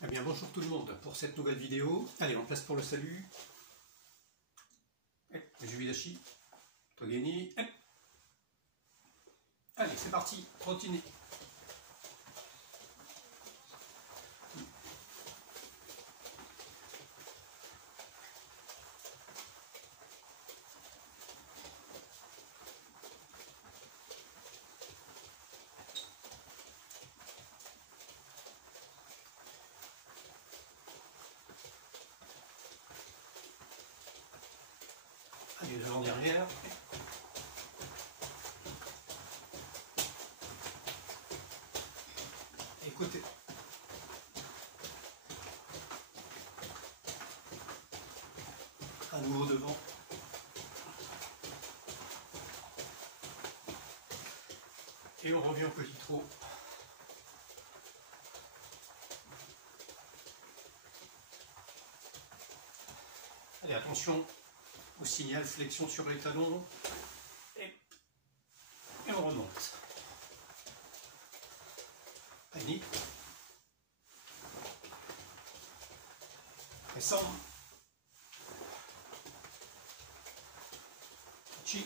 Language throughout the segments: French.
Eh bien bonjour tout le monde pour cette nouvelle vidéo. Allez, en place pour le salut. Jubidashi, Togeni. Allez, c'est parti, trottinez. Allez, devant derrière. Écoutez. À nouveau devant. Et on revient au petit trot. Allez, attention au signal, flexion sur les talons. Et on remonte. Allez. Descendre. Chi.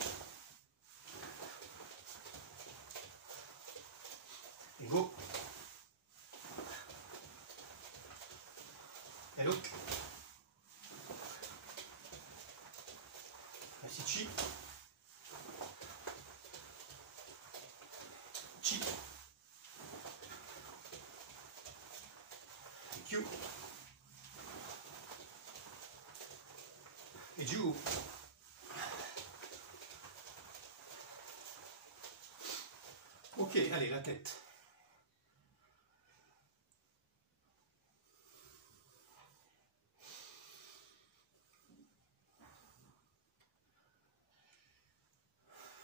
Et go. Et look. Ainsi chi. Chi. Et Q. Et Ju. Ok, allez, la tête.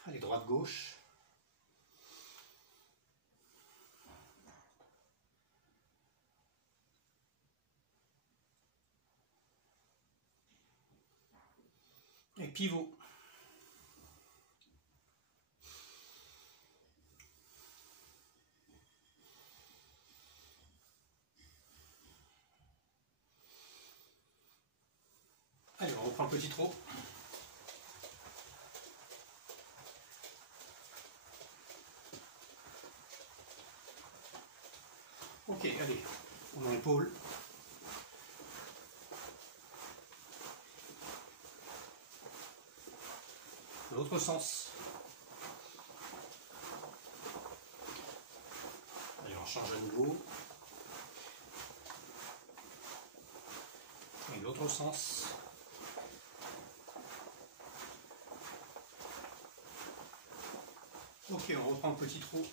Allez, droite-gauche. Et pivot. Allez, on reprend le petit trot. Ok, allez, on a l'épaule. L'autre sens. Allez, on change à nouveau. Et l'autre sens. Ok, on reprend le petit trou.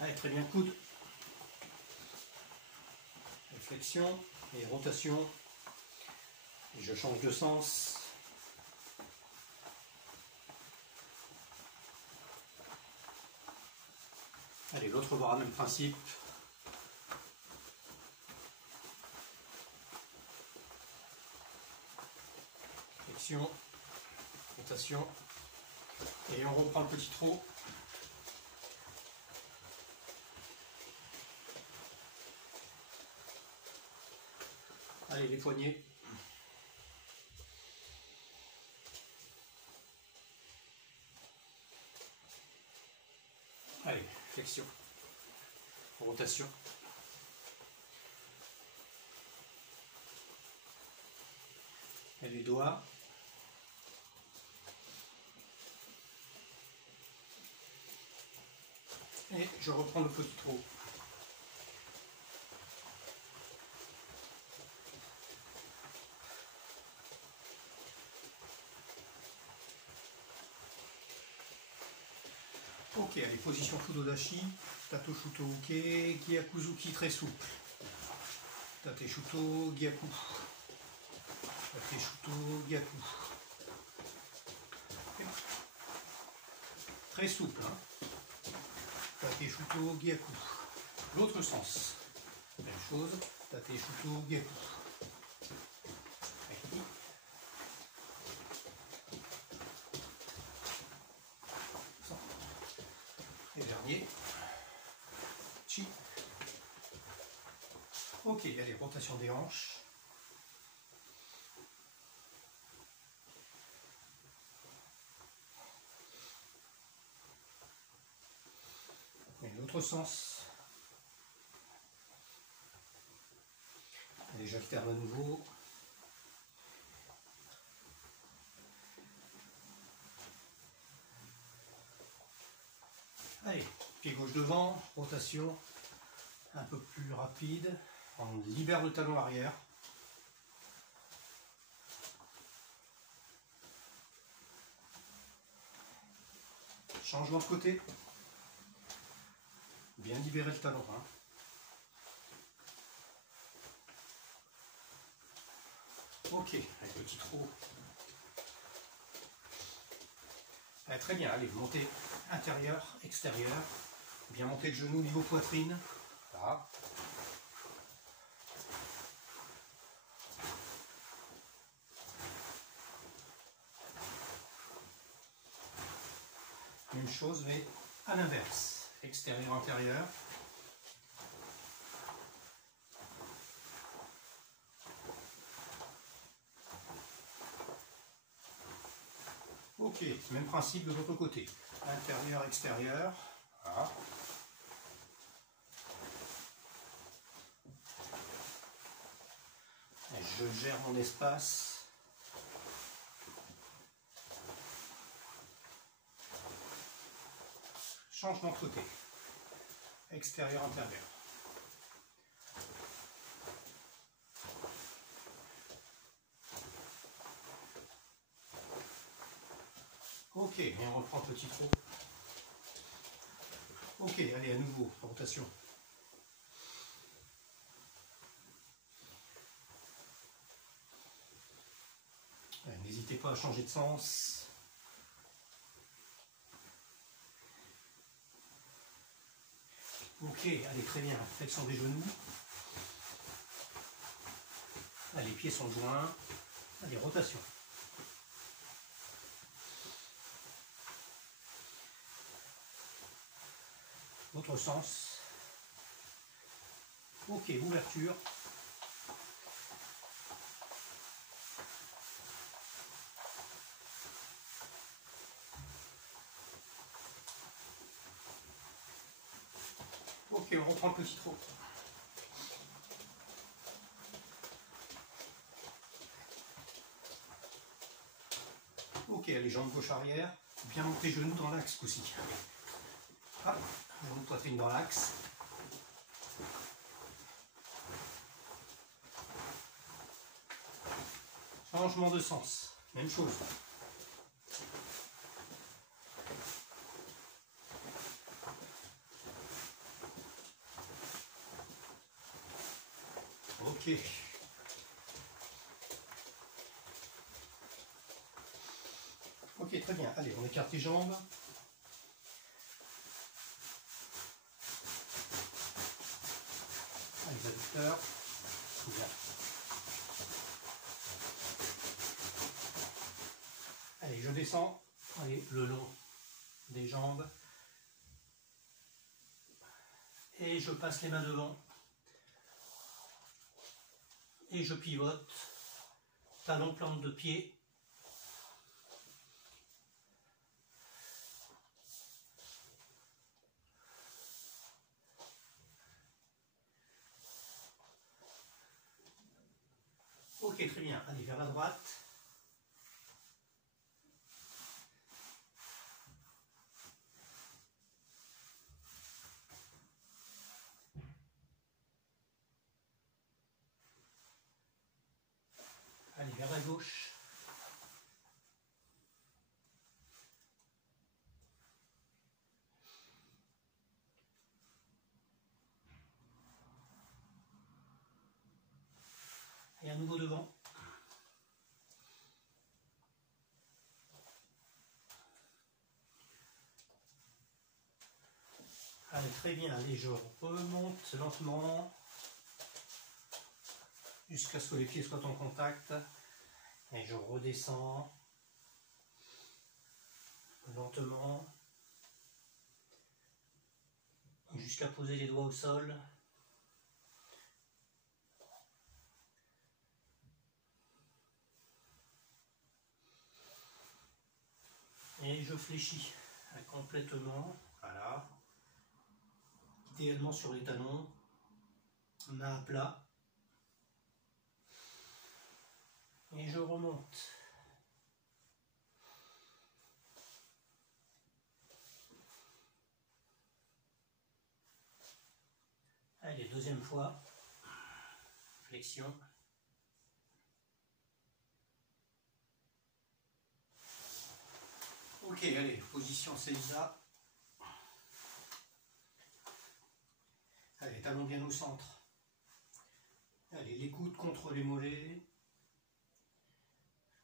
Allez, très bien, coude. Flexion et rotation. Et je change de sens. Allez, l'autre bras, même principe. Flexion, rotation. Et on reprend le petit trot. Allez, les poignets. Allez, flexion. Rotation. Et les doigts. Et je reprends le petit trot. Ok, allez, position Fudodashi, Tato Shuto Uke, Gyakuzuki très souple. Tate Shuto, Gyaku. Tate Shuto, Gyaku. Très souple, hein. Tate Shuto, Gyaku. L'autre sens. Même chose, Tate Shuto, Gyaku. dernier. Chi. Ok, allez, rotation des hanches. Et l'autre sens. Allez, j'alterne à nouveau. Allez, pied gauche devant, rotation un peu plus rapide. On libère le talon arrière. Changement de côté. Bien libérer le talon. Hein. Ok, un petit trou. Ah, très bien, allez, montez intérieur, extérieur. Bien monter le genou niveau poitrine. Là. Même chose, mais à l'inverse. Extérieur, intérieur. Ok, même principe de l'autre côté. Intérieur, extérieur. Voilà. Et je gère mon espace. Changement de côté. Extérieur, intérieur. Ok, et on reprend le petit trou. Ok, allez, à nouveau, rotation. N'hésitez pas à changer de sens. Ok, allez, très bien, flexion des genoux. Là, les pieds sont joints. Allez, rotation. Autre sens. Ok, ouverture. Ok, on reprend le petit trot. Ok, allez, jambes gauche arrière. Bien monter genoux dans l'axe aussi. Hop, genou poitrine dans l'axe. Changement de sens. Même chose. Ok. Ok, très bien. Allez, on écarte les jambes. Les adducteurs. Bien. Allez, je descends. Allez, le long des jambes. Et je passe les mains devant. Et je pivote. Talon, plante de pied. Ok, très bien. Allez, vers la droite. Allez, vers la gauche. Et à nouveau devant. Allez, très bien. Allez, je remonte lentement jusqu'à ce que les pieds soient en contact. Et je redescends lentement. jusqu'à poser les doigts au sol. Et je fléchis complètement, voilà, idéalement sur les talons, main à plat, et je remonte. Allez, deuxième fois, flexion. Ok, allez, position Seiza. Allez, talons bien au centre. Allez, les coudes contre les mollets.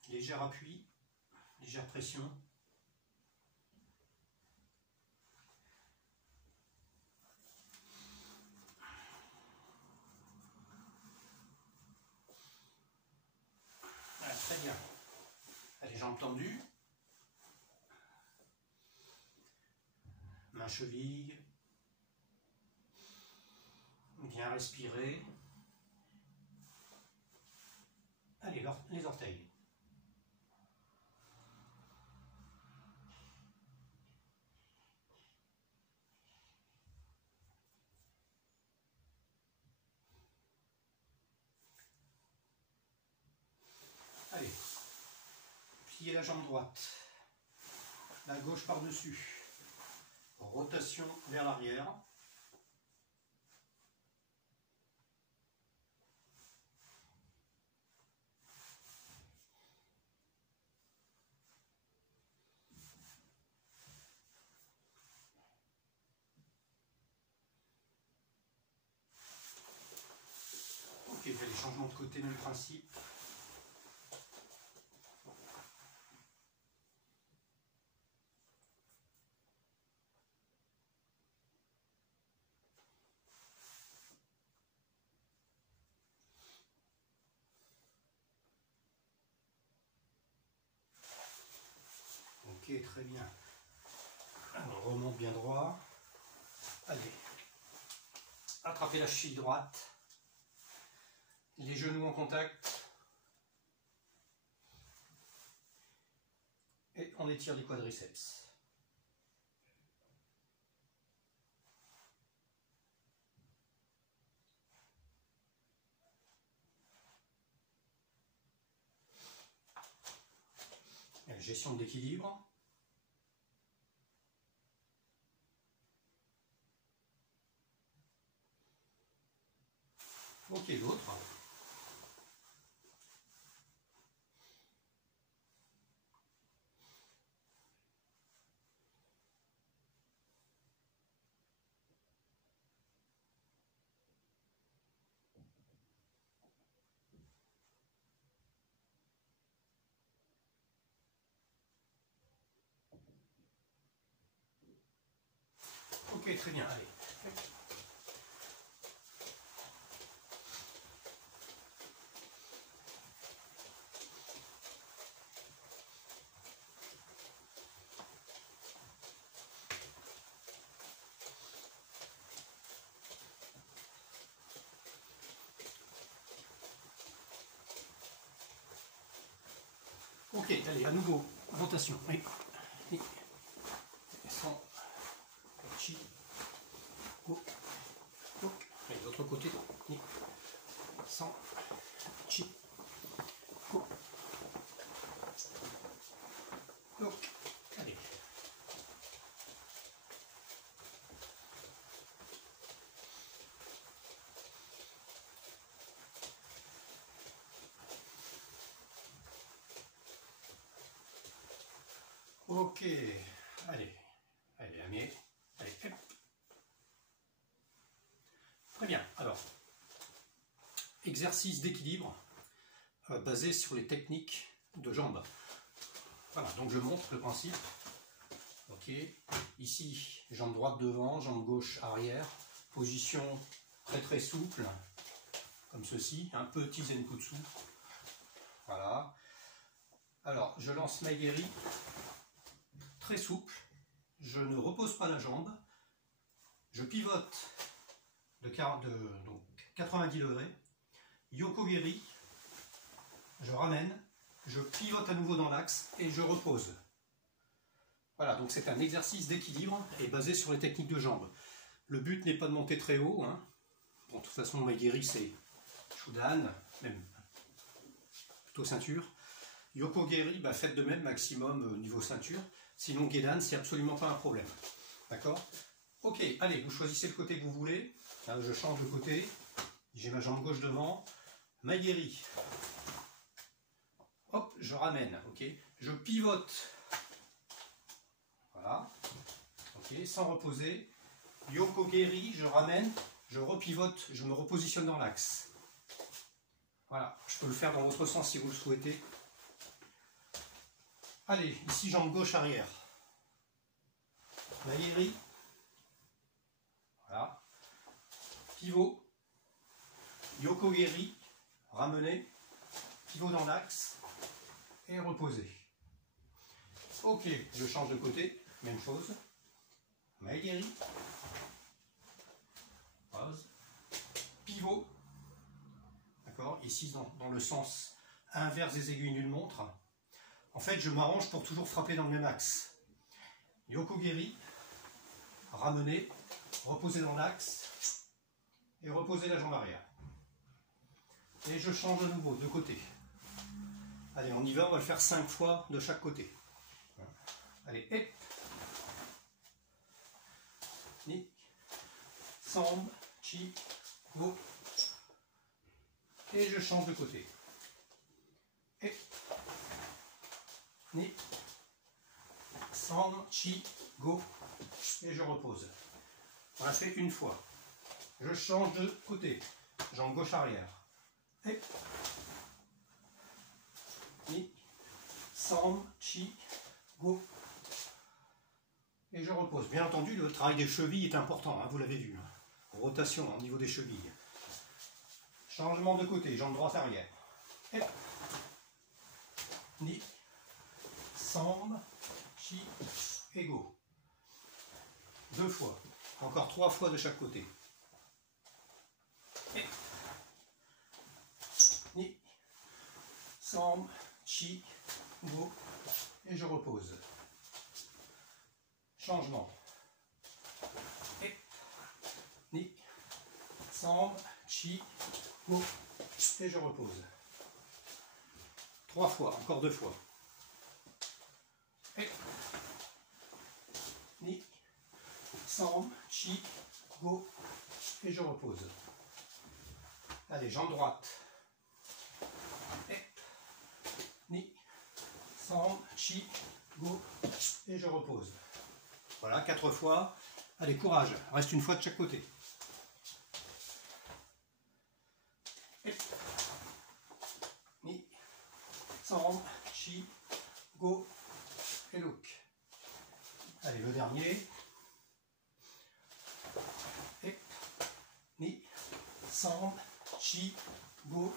Léger appui, légère pression. Voilà, très bien. Allez, jambes tendues. Main cheville. Bien respirer. Allez, les orteils. Allez, pliez la jambe droite. La gauche par-dessus. Rotation vers l'arrière. Ok, allez, changement de côté, même principe. Ok, très bien. Alors, on remonte bien droit. Allez, attrapez la cheville droite. Les genoux en contact. Et on étire les quadriceps. Gestion de l'équilibre. Ok, l'autre. Ok, très bien, allez. Ok, allez, à nouveau, rotation. Oui. Oui. Sans. Chi. Go. Go. Allez, l'autre côté. Oui. Sans. Chi. Go. Donc, allez. Ok, allez, allez, amis, allez, hop. Très bien, alors, exercice d'équilibre basé sur les techniques de jambes. Voilà, donc je montre le principe. Ok, ici, jambe droite devant, jambe gauche arrière, position très très souple, comme ceci, un petit zenkutsu. Voilà. Alors, je lance Maigeri, très souple, je ne repose pas la jambe, Je pivote donc 90 degrés. Yokogiri, je ramène, je pivote à nouveau dans l'axe et je repose. Voilà, donc c'est un exercice d'équilibre et basé sur les techniques de jambes. Le but n'est pas de monter très haut. Hein. Bon, de toute façon, Maegiri, c'est Shudan, même plutôt ceinture. Yokogiri, faites de même, maximum niveau ceinture. Sinon, Gedan, c'est absolument pas un problème. D'accord? Ok, allez, vous choisissez le côté que vous voulez. Là, je change de côté. J'ai ma jambe gauche devant. Maegiri. Hop, je ramène. Ok, je pivote. Voilà. Ok, sans reposer. Yokogiri, je ramène, je repivote, je me repositionne dans l'axe. Voilà, je peux le faire dans votre sens si vous le souhaitez. Allez, ici jambe gauche arrière. Maegiri. Voilà. Pivot. Yokogiri. Ramener. Pivot dans l'axe. Et reposer. Ok, je change de côté. Même chose. Maegiri. Pause. Pivot. D'accord. Ici, dans le sens inverse des aiguilles d'une montre. En fait, je m'arrange pour toujours frapper dans le même axe. Yokogiri. Ramener. Reposer dans l'axe. Et reposer la jambe arrière. Et je change de nouveau de côté. Allez, on y va. On va le faire 5 fois de chaque côté. Allez, hop. Ni, sambe, chi, go. Et je change de côté. Et, ni, sambe, chi, go. Et je repose. On l'a fait une fois. Je change de côté. Jambe gauche arrière. Et, ni, sambe, chi, go. Et je repose. Bien entendu, le travail des chevilles est important, hein, vous l'avez vu. Rotation au niveau des chevilles. Changement de côté, jambe droite arrière. Et ni, sambe, chi, et go. 2 fois. Encore 3 fois de chaque côté. Et ni, sambe, chi, go. Et je repose. Changement. Et ni, sambe, chi, go. Et je repose. 3 fois, encore 2 fois. Et ni, sambe, chi, go. Et je repose. Allez, jambe droite. Et ni, sambe, chi, go. Et je repose. Voilà, 4 fois. Allez, courage. Reste une fois de chaque côté. Et ni, sambe, chi, go. Et look. Allez, le dernier. Et ni, sambe, chi, go.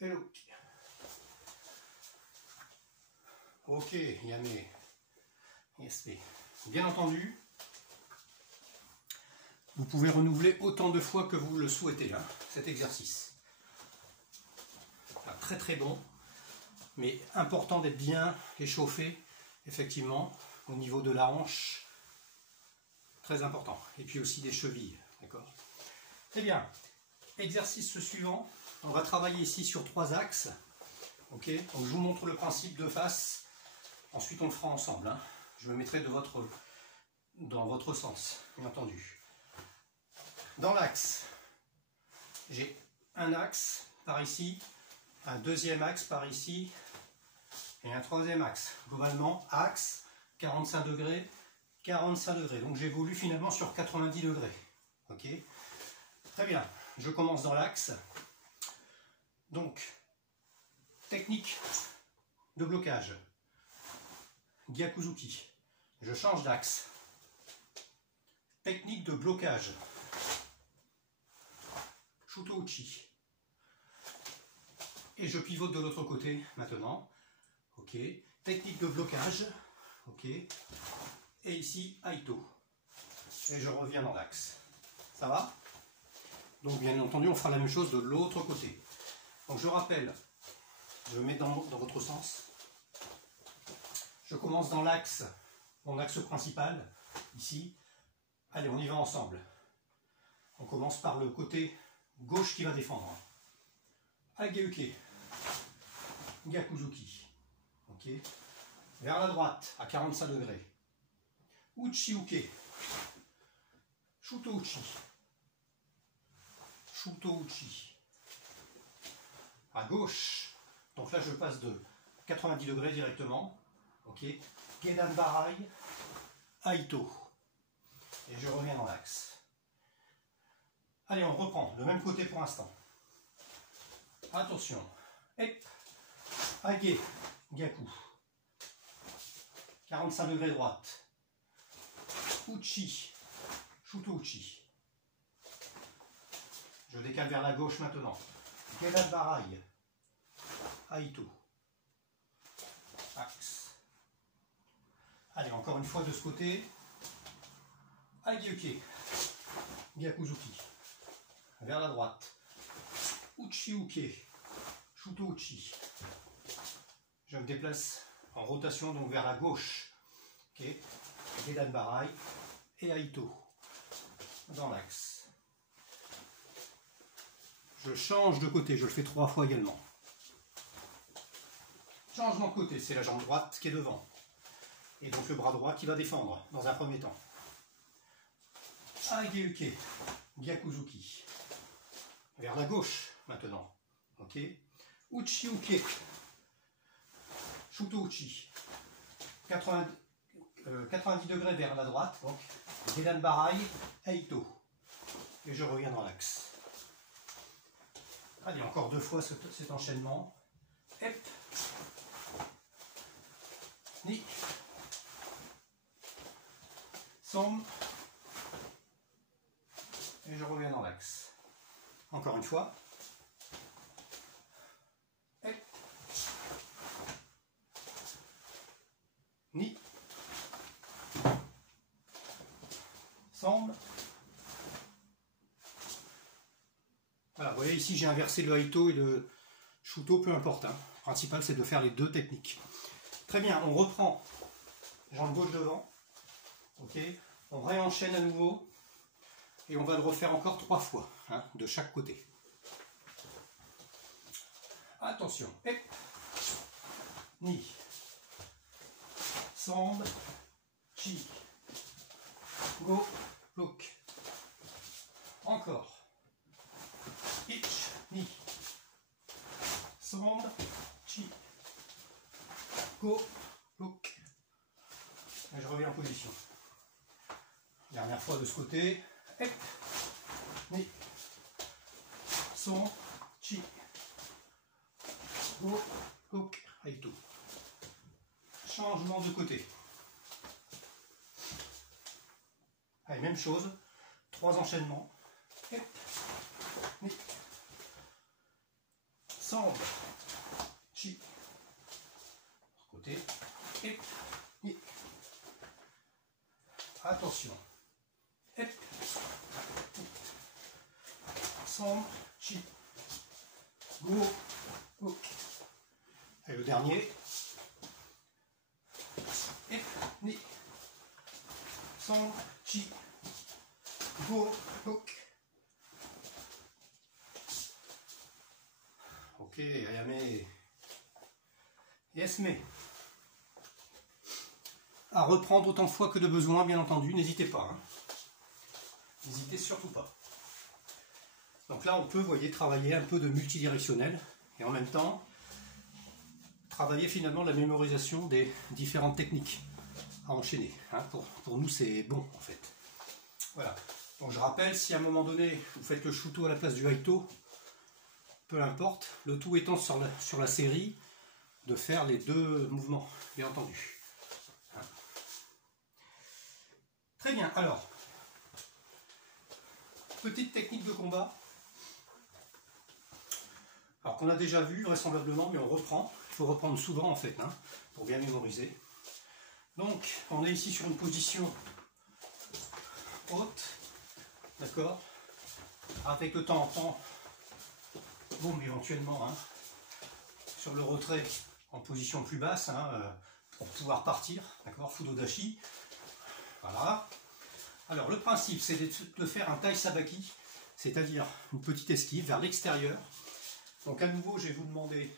Et look. Ok, Yame. Yes, bien entendu, vous pouvez renouveler autant de fois que vous le souhaitez, hein, cet exercice. Très très bon, mais important d'être bien échauffé, effectivement, au niveau de la hanche, très important, et puis aussi des chevilles, d'accord. Très bien, exercice suivant, on va travailler ici sur 3 axes, ok, donc je vous montre le principe de face, ensuite on le fera ensemble, hein. Je me mettrai dans votre sens, bien entendu. Dans l'axe, j'ai un axe par ici, un deuxième axe par ici, et un troisième axe. Globalement, axe, 45 degrés, 45 degrés. Donc j'évolue finalement sur 90 degrés. Ok? Très bien. Je commence dans l'axe. Donc, technique de blocage. Gyakuzuki. Je change d'axe. Technique de blocage. Shutouchi. Et je pivote de l'autre côté maintenant. Ok. Technique de blocage. Ok. Et ici, Aito. et je reviens dans l'axe. Ça va? Donc bien entendu, on fera la même chose de l'autre côté. Donc je rappelle, je mets dans votre sens. Je commence dans l'axe, mon axe principal, ici. Allez, on y va ensemble. On commence par le côté gauche qui va défendre. Ageuke, Gyakuzuki. Ok. Vers la droite, à 45 degrés. Uchi-uke. Shuto-uchi. Shuto-uchi. À gauche. Donc là, je passe de 90 degrés directement. Ok. Gedan Barai. Aito. Et je reviens dans l'axe. Allez, on reprend. Le même côté pour l'instant. Attention. Hep. Age. Gyaku. 45 degrés droite. Uchi. Shuto-uchi. Je décale vers la gauche maintenant. Gedan Barai. Aito. Axe. Allez, encore une fois de ce côté. Ageuke. Gyakuzuki. Vers la droite. Uchi-uke. Shuto-uchi. Je me déplace en rotation donc vers la gauche. Ok. Gedan Barai et Aito. Dans l'axe. Je change de côté, je le fais 3 fois également. Changement de côté, c'est la jambe droite qui est devant. Et donc le bras droit qui va défendre dans un premier temps. Ageuke, Gyakuzuki. Vers la gauche maintenant. Ok. Uchi-uke. Shuto-uchi. 90 degrés vers la droite. Donc Gedan Barai, Aito. Et je reviens dans l'axe. Allez, encore 2 fois cet enchaînement. Hep. Ni. Som. Et je reviens dans l'axe. Encore une fois. Hep. Ni. Som. Voilà, vous voyez ici j'ai inversé le Aito et le Shuto, peu importe. Hein. Le principal c'est de faire les 2 techniques. Très bien, on reprend. Jambe gauche devant. Ok. On réenchaîne à nouveau. Et on va le refaire encore 3 fois, hein, de chaque côté. Attention. Hep. Ni. Sambe. Chi. Go. Look. Encore. Ich. Ni. Sambe. Chi. Go. Look. Et je reviens en position. Dernière fois de ce côté. Hep. Ni. Son. Chi. Go. Look. Aito. Changement de côté. Allez, même chose. 3 enchaînements. Hep. Ni. Sambe. Chi. Côté. Hep. Ni. Attention. Hep. Sambe. Chi. Go. Hook. Et le dernier. Hep. Ni. Sambe. Chi. Go. Hook. Ok, Ayame. Yes, mais. À reprendre autant de fois que de besoin, bien entendu, n'hésitez pas. Hein. N'hésitez surtout pas. Donc là, on peut, vous voyez, travailler un peu de multidirectionnel et en même temps, travailler finalement la mémorisation des différentes techniques à enchaîner. Hein. Pour nous, c'est bon, en fait. Voilà. Donc je rappelle, si à un moment donné, vous faites le Shuto à la place du Aito, peu importe, le tout étant sur la série, de faire les 2 mouvements, bien entendu. Hein. Très bien, alors, petite technique de combat. Alors qu'on a déjà vu vraisemblablement, mais on reprend. Il faut reprendre souvent en fait, hein, pour bien mémoriser. Donc, on est ici sur une position haute, d'accord, avec de temps en temps, boum, éventuellement, hein, sur le retrait en position plus basse, hein, pour pouvoir partir, d'accord, Fudodashi, voilà. Alors le principe, c'est de faire un Tai Sabaki, c'est-à-dire une petite esquive vers l'extérieur. Donc à nouveau, je vais vous demander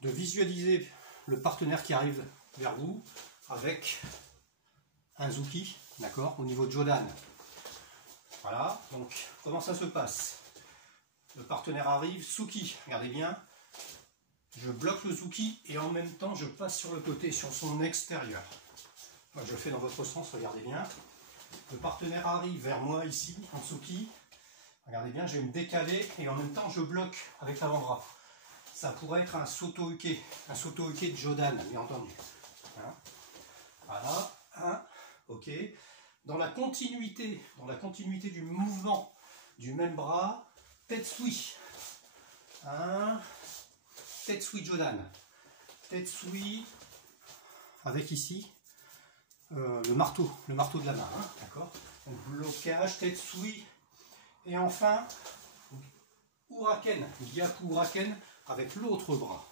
de visualiser le partenaire qui arrive vers vous avec un Zuki, d'accord, au niveau de Jodan. Voilà, donc comment ça se passe? Le partenaire arrive, Suki, regardez bien, je bloque le Zuki et en même temps je passe sur le côté, sur son extérieur. Moi je le fais dans votre sens, regardez bien. Le partenaire arrive vers moi ici, en Suki. Regardez bien, je vais me décaler et en même temps je bloque avec l'avant-bras. Ça pourrait être un soto-uke de Jodan, bien entendu. Hein, voilà, hein, ok. Dans la continuité du mouvement du même bras, Tetsui. Hein, Tetsui Jodan. Tetsui avec ici le marteau de la main. Hein, d'accord. Donc blocage, Tetsui. Et enfin, Uraken, Gyaku Uraken avec l'autre bras.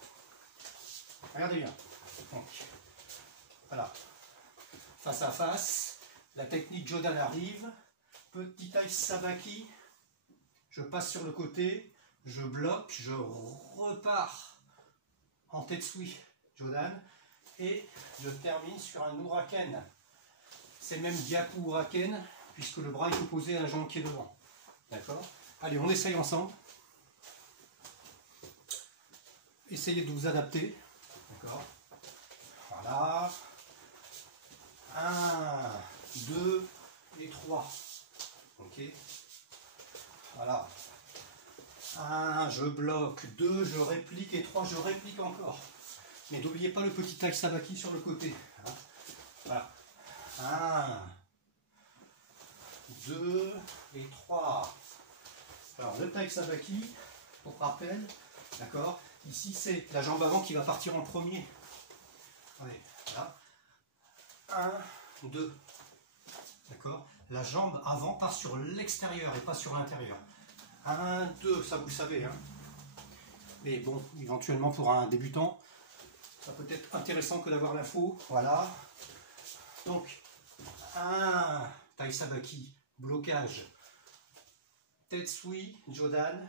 Regardez bien. Donc, voilà. Face à face, la technique Jodan arrive. Petit Tai Sabaki. Je passe sur le côté, je bloque, je repars en Tetsui Jodan et je termine sur un Uraken. C'est même Gyaku Uraken puisque le bras est opposé à la jambe qui est devant. D'accord? Allez, on essaye ensemble. Essayez de vous adapter. D'accord? Voilà. 1, 2 et 3. Ok? Voilà. 1, je bloque. 2, je réplique. Et 3, je réplique encore. Mais n'oubliez pas le petit Tai Sabaki sur le côté. Voilà. 1, 2 et 3. Alors le Tai Sabaki, pour rappel, d'accord, ici c'est la jambe avant qui va partir en premier. Allez, voilà. 1, 2. D'accord. La jambe avant part sur l'extérieur et pas sur l'intérieur. 1, 2, ça vous le savez. Hein. Mais bon, éventuellement pour un débutant, ça peut être intéressant que d'avoir l'info. Voilà. Donc, 1, Tai Sabaki, blocage. Tetsui, Jodan.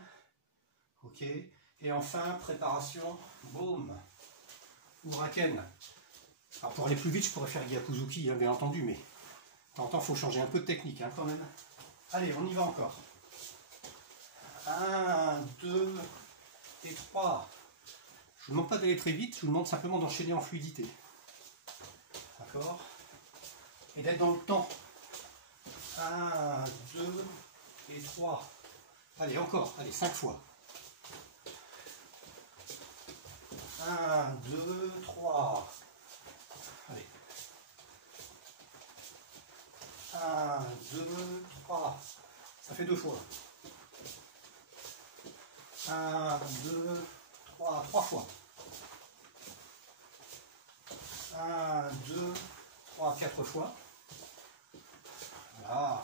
Ok. Et enfin, préparation, boum. Uraken. Alors pour aller plus vite, je pourrais faire Gyakuzuki, hein, bien entendu, mais de temps en temps, il faut changer un peu de technique hein, quand même. Allez, on y va encore. 1, 2 et 3. Je ne vous demande pas d'aller très vite, je vous demande simplement d'enchaîner en fluidité. D'accord? Et d'être dans le temps. 1, 2 et 3. Allez, encore, allez, 5 fois. 1, 2, 3. Allez. 1, 2, 3. Ça fait 2 fois. 1, 2, 3. 3 fois. 1, 2, 3, 4 fois. Voilà.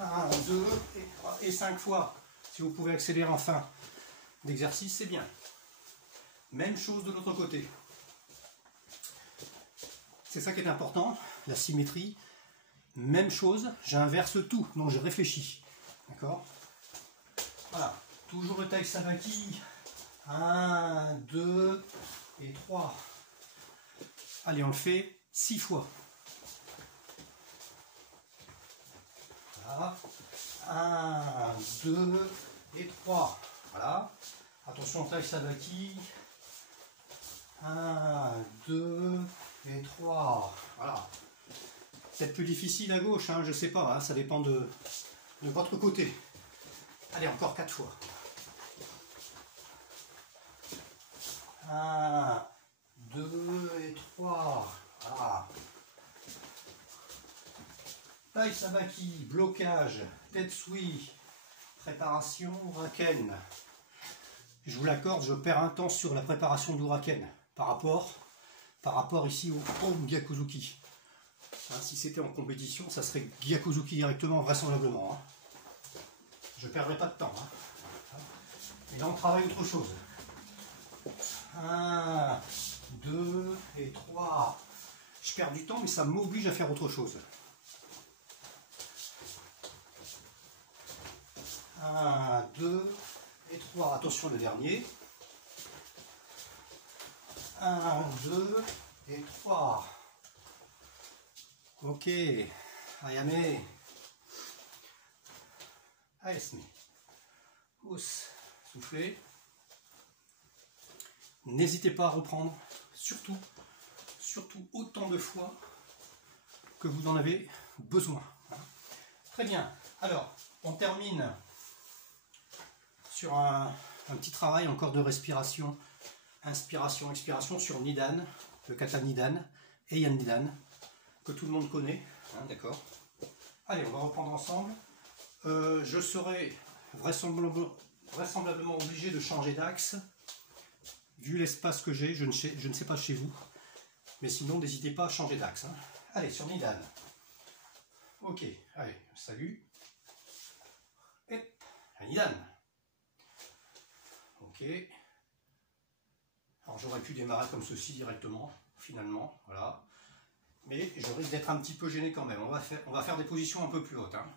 1, 2 et 3 et 5 fois. Si vous pouvez accélérer en fin d'exercice, c'est bien. Même chose de l'autre côté. C'est ça qui est important, la symétrie. Même chose, j'inverse tout, donc je réfléchis. D'accord? Voilà. Toujours le Tai Sabaki. 1, 2 et 3. Allez, on le fait 6 fois. Voilà. 1, 2 et 3. Voilà. Attention, Tai Sabaki. 1, 2 et 3. Voilà. Peut-être plus difficile à gauche, hein, je sais pas, hein, ça dépend de votre côté. Allez, encore 4 fois. 1, 2 et 3. Voilà. Tai Sabaki, blocage, Tetsui, préparation, Uraken. Je vous l'accorde, je perds un temps sur la préparation d'Uraken par rapport ici au Gyakuzuki. Hein, si c'était en compétition, ça serait Gyakuzuki directement, vraisemblablement. Hein. Je ne perdrai pas de temps. Hein. Et là, on travaille autre chose. 1, 2 et 3. Je perds du temps, mais ça m'oblige à faire autre chose. 1, 2 et 3. Attention, le dernier. 1, 2 et 3. Ok. Ayame. Aesme. Ous. Soufflez. N'hésitez pas à reprendre, surtout autant de fois que vous en avez besoin. Très bien. Alors, on termine sur un petit travail encore de respiration, inspiration, expiration sur Nidan, le kata Nidan et Yan Nidan, que tout le monde connaît. Hein, d'accord. Allez, on va reprendre ensemble. Je serai vraisemblablement obligé de changer d'axe. Vu l'espace que j'ai, je ne sais pas chez vous, mais sinon n'hésitez pas à changer d'axe. Hein. Allez, sur Nidan. Ok, allez, salut. Et Nidan. Ok. Alors j'aurais pu démarrer comme ceci directement, finalement, voilà. Mais je risque d'être un petit peu gêné quand même. On va faire des positions un peu plus hautes. Hein.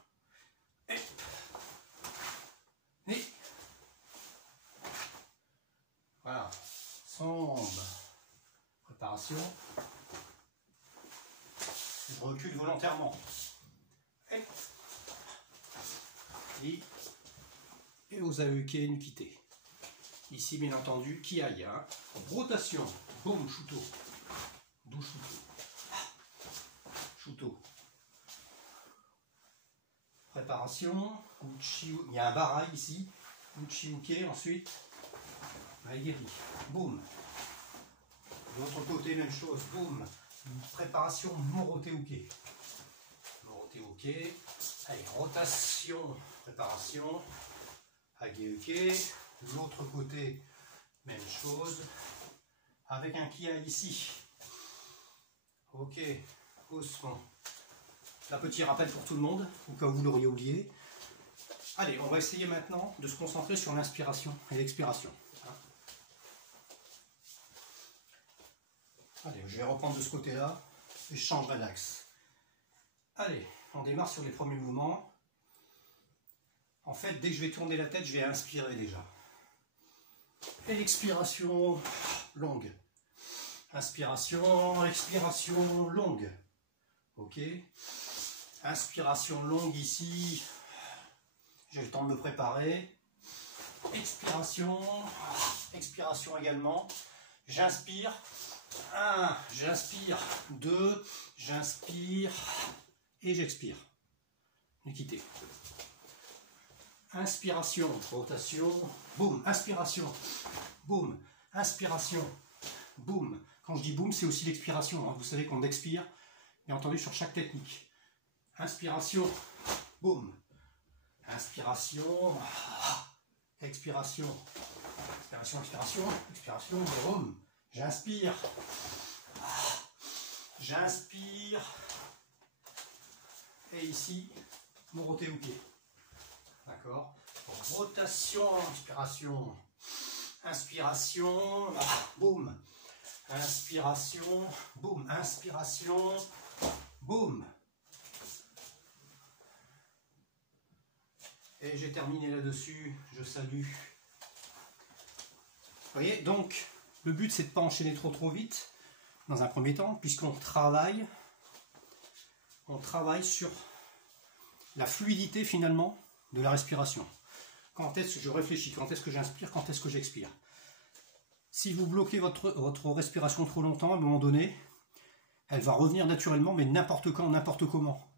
Et voilà. Sombre. Préparation. Je recule volontairement. Et aux Aeuke Nukite. Ici, bien entendu, qui aille. Hein. Rotation. Boum, shuto. Dou shuto. Shuto. Préparation. Uchi, il y a un barai ici. Uchi-uke, ensuite. Maigiri. Boum. De l'autre côté, même chose. Boum. Préparation Morote-uke. Morote-uke. Allez, rotation. Préparation. Hage-uke. De l'autre côté, même chose. Avec un kia ici. Ok. Doucement. Un petit rappel pour tout le monde, au cas où vous l'auriez oublié. Allez, on va essayer maintenant de se concentrer sur l'inspiration et l'expiration. Allez, je vais reprendre de ce côté-là et je changerai d'axe. Allez, on démarre sur les premiers mouvements. En fait, dès que je vais tourner la tête, je vais inspirer déjà. Et l'expiration longue. Inspiration, expiration longue. Ok. Inspiration longue ici. J'ai le temps de me préparer. Expiration. Expiration également. J'inspire. 1, j'inspire. 2, j'inspire. Et j'expire. Nukite. Inspiration, rotation, boum, inspiration, boum, inspiration, boum. Quand je dis boum, c'est aussi l'expiration. Hein. Vous savez qu'on expire, bien entendu, sur chaque technique. Inspiration, boum. Inspiration, expiration, expiration, expiration, expiration, boum. J'inspire, j'inspire. Et ici, Morote-uke. D'accord. Rotation, inspiration, inspiration, boum, inspiration, boum, inspiration, boum. Et j'ai terminé là-dessus, je salue. Vous voyez, donc, le but c'est de ne pas enchaîner trop vite, dans un premier temps, puisqu'on travaille sur la fluidité finalement de la respiration. Quand est-ce que je réfléchis, quand est-ce que j'inspire, quand est-ce que j'expire. Si vous bloquez votre respiration trop longtemps, à un moment donné, elle va revenir naturellement, mais n'importe quand, n'importe comment.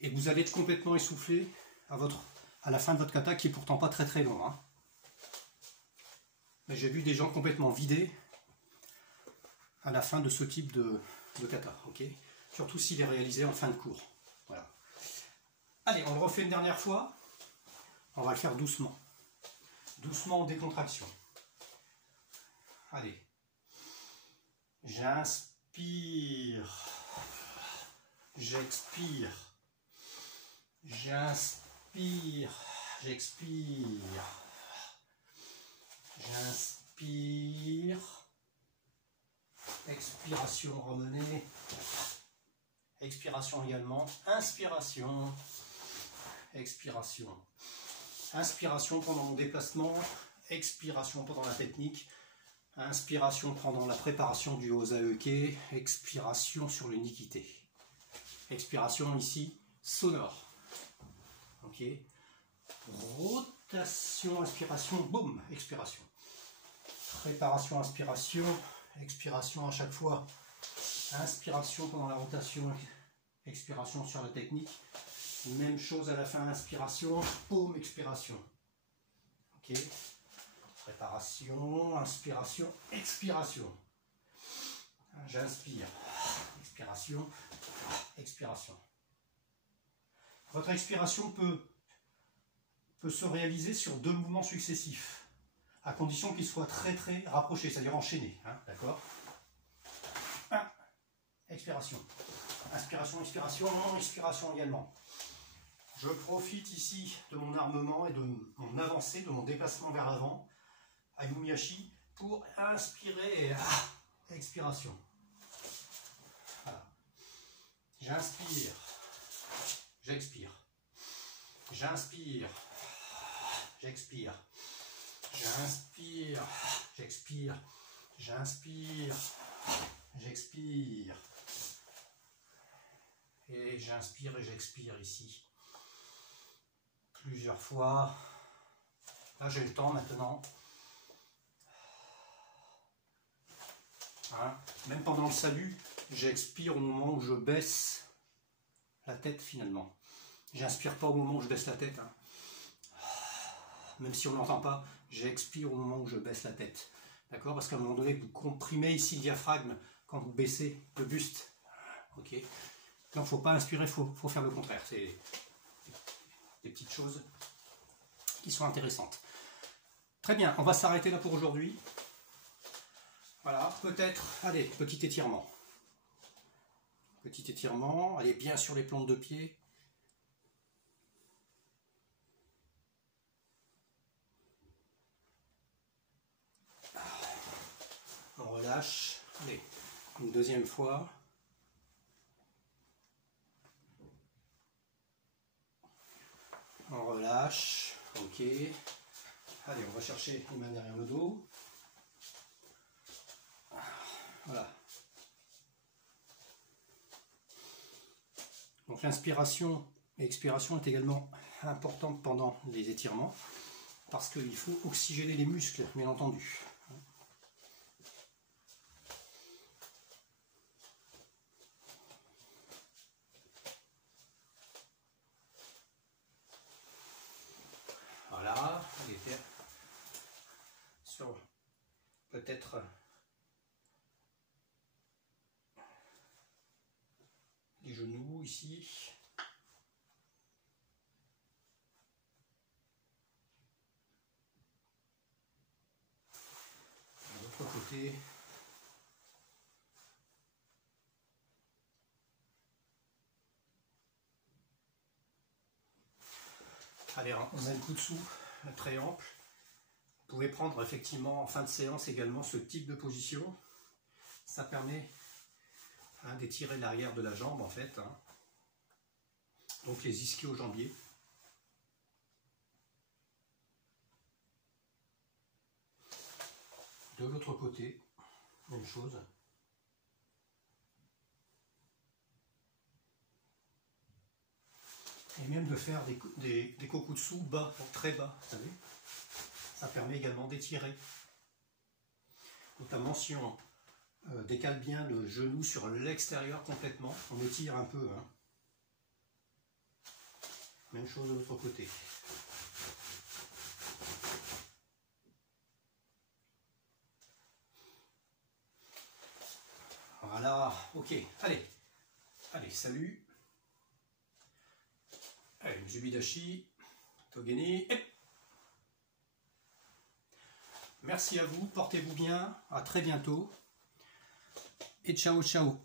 Et vous allez être complètement essoufflé à la fin de votre kata, qui est pourtant pas très long. Hein. Mais j'ai vu des gens complètement vidés à la fin de ce type de kata. Okay, surtout s'il est réalisé en fin de cours. Voilà. Allez, on le refait une dernière fois. On va le faire doucement. Doucement en décontraction. Allez. J'inspire. j'expire, j'inspire, j'expire, j'inspire, expiration ramenée, expiration également, inspiration, expiration, inspiration pendant mon déplacement, expiration pendant la technique, inspiration pendant la préparation du Osaeke, expiration sur le Nikité. Expiration ici, sonore. Ok. Rotation, inspiration, boum, expiration. Préparation, inspiration, expiration à chaque fois. Inspiration pendant la rotation, expiration sur la technique. Même chose à la fin, inspiration, boum, expiration. Ok. Préparation, inspiration, expiration. J'inspire, expiration, expiration. Votre expiration peut se réaliser sur 2 mouvements successifs, à condition qu'ils soient très rapprochés, c'est-à-dire enchaînés. Hein, d'accord. 1. Expiration. Inspiration, expiration, expiration également. Je profite ici de mon armement et de mon avancée, de mon déplacement vers l'avant, Ayumiyashi, pour inspirer. Expiration. Voilà. J'inspire. J'expire. J'inspire. J'expire. J'inspire. J'expire. J'inspire. J'expire. Et j'inspire et j'expire ici. Plusieurs fois. Là, j'ai le temps maintenant. Hein, même pendant le salut, j'expire au moment où je baisse la tête finalement. J'inspire pas au moment où je baisse la tête. Hein. Même si on n'entend pas, j'expire au moment où je baisse la tête. D'accord? Parce qu'à un moment donné, vous comprimez ici le diaphragme quand vous baissez le buste. Ok? Donc il ne faut pas inspirer, il faut faire le contraire. C'est des petites choses qui sont intéressantes. Très bien, on va s'arrêter là pour aujourd'hui. Voilà, peut-être, allez, petit étirement. Petit étirement, allez bien sur les plantes de pied. On relâche, allez, une deuxième fois. On relâche, ok. Allez, on va chercher les mains derrière le dos. Voilà. Donc l'inspiration et l'expiration est également importante pendant les étirements parce qu'il faut oxygéner les muscles, bien entendu. Voilà, allez faire sur peut-être les genoux ici. De l'autre côté. Allez, on a le coude sous, très ample. Vous pouvez prendre effectivement en fin de séance également ce type de position. Ça permet d'étirer l'arrière de la jambe en fait. Hein. Donc les ischio-jambiers. De l'autre côté, même chose. Et même de faire des kokutsu bas, très bas, vous savez. Ça permet également d'étirer. Notamment si on décale bien le genou sur l'extérieur complètement, on étire un peu. Hein. Même chose de l'autre côté. Voilà, ok, allez, salut. Allez, Jubidashi, Togeni, et merci à vous, portez-vous bien, à très bientôt, et ciao ciao.